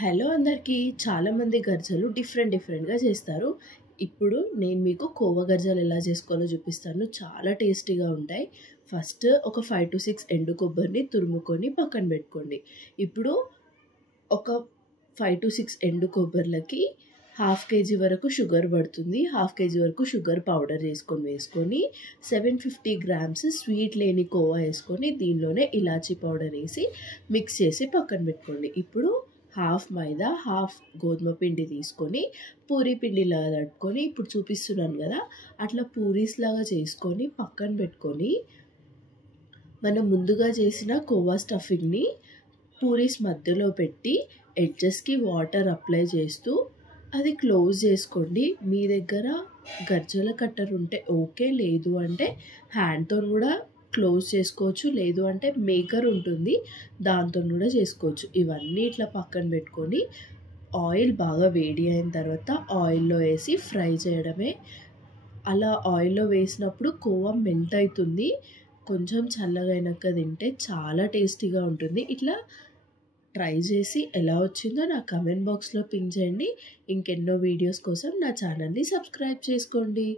Hello అందరికీ. చాలామంది గర్జలు డిఫరెంట్‌గా చేస్తారు. ఇప్పుడు నేను మీకు కోవా గర్జలు ఎలా చేసుకోవాలో చూపిస్తాను. చాలా టేస్టీగా ఉంటాయి. ఫస్ట్ ఒక 5-6 ఎండు కొబ్బరిని తురుముకొని పక్కన పెట్టుకోండి. ఇప్పుడు ఒక 5-6 ఎండు కొబ్బర్లకి హాఫ్ కేజీ వరకు షుగర్ పడుతుంది. హాఫ్ కేజీ వరకు షుగర్ పౌడర్ వేసుకొని 750 గ్రామ్స్ స్వీట్ లేని కోవా వేసుకొని దీనిలోనే ఇలాచీ పౌడర్ వేసి మిక్స్ చేసి పక్కన పెట్టుకోండి. ఇప్పుడు హాఫ్ మైదా, హాఫ్ గోధుమ పిండి తీసుకొని పూరీ పిండిలాగా తడుపుకొని ఇప్పుడు చూపిస్తున్నాను కదా, అట్లా పూరీస్ లాగా చేసుకొని పక్కన పెట్టుకొని మనం ముందుగా చేసిన కోవా స్టఫింగ్ని పూరీస్ మధ్యలో పెట్టి ఎడ్జెస్కి వాటర్ అప్లై చేస్తూ అది క్లోజ్ చేసుకోండి. మీ దగ్గర గర్జల కట్టర్ ఉంటే ఓకే, లేదు అంటే హ్యాండ్తో కూడా క్లోజ్ చేసుకోవచ్చు, లేదు అంటే మేకర్ ఉంటుంది దాంతో కూడా చేసుకోవచ్చు. ఇవన్నీ ఇట్లా పక్కన పెట్టుకొని ఆయిల్ బాగా వేడి అయిన తర్వాత ఆయిల్లో వేసి ఫ్రై చేయడమే. అలా ఆయిల్లో వేసినప్పుడు కోవా మెల్ట్ అవుతుంది. కొంచెం చల్లగా అయినాక తింటే చాలా టేస్టీగా ఉంటుంది. ఇట్లా ట్రై చేసి ఎలా వచ్చిందో నా కమెంట్ బాక్స్లో పింక్ చేయండి. ఇంకెన్నో వీడియోస్ కోసం నా ఛానల్ని సబ్స్క్రైబ్ చేసుకోండి.